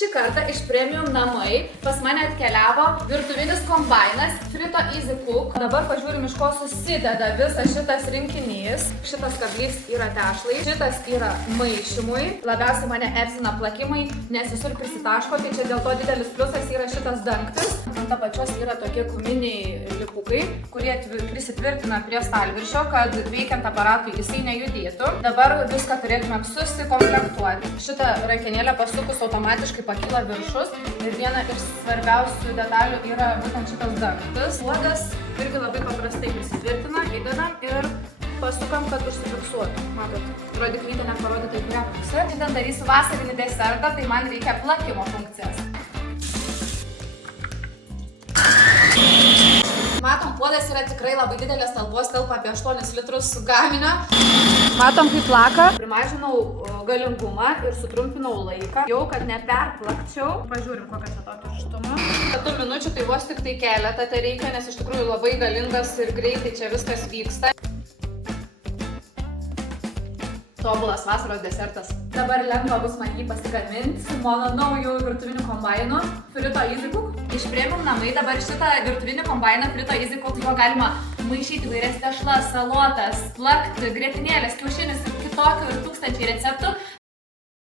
Šį kartą iš Premium namai pas mane atkeliavo virtuvinis kombainas Frito Easy Cook. Dabar pažiūrim, iš ko susideda visas šitas rinkinys. Šitas kablys yra tešlai, šitas yra maišymui. Labiausiai mane erzina plakimai, nes visur prisitaško, tai čia dėl to didelis pliusas yra šitas dangtis. Ant apačios yra tokie guminiai lipukai, kurie prisitvirtina prie stalviršio, kad veikiant aparatui jisai nejudėtų. Dabar viską turėtume susikomplektuoti. Šitą rankenėlę pasukus automatiškai pakyla viršus ir viena iš svarbiausių detalių yra būtent šitas dangtis. Uodas irgi labai paprastai prisitvirtina, įdedam ir pasukam, kad užsifiksuotų. Matot, rodiklytė neparodyta į kurią pusę. Šiandien darysiu vasarinį desertą, tai man reikia plakimo funkcijas. Matom, puodas yra tikrai labai didelės talpos, telpa apie 8 litrus gaminio. Matom, kaip plaka. Primažinau galingumą ir sutrumpinau laiką. Jau, kad neperplakčiau. Pažiūrim, kokią čia tokį tuštumą. 4 minučių tai vos tik tai keletą tai reikia, nes iš tikrųjų labai galingas ir greitai čia viskas vyksta. Tobulas vasaros desertas. Dabar lengva bus man jį pasigaminti su mano nauju virtuviniu kombainu Frito Easy Cook. Iš Premium namai dabar šitą virtuvinį kombainą Frito Easy Cook, jo galima maišyti įvairias tešlas, salotas, plakti, grietinėlės, kiaušinis ir kitokių ir tūkstančiai receptų.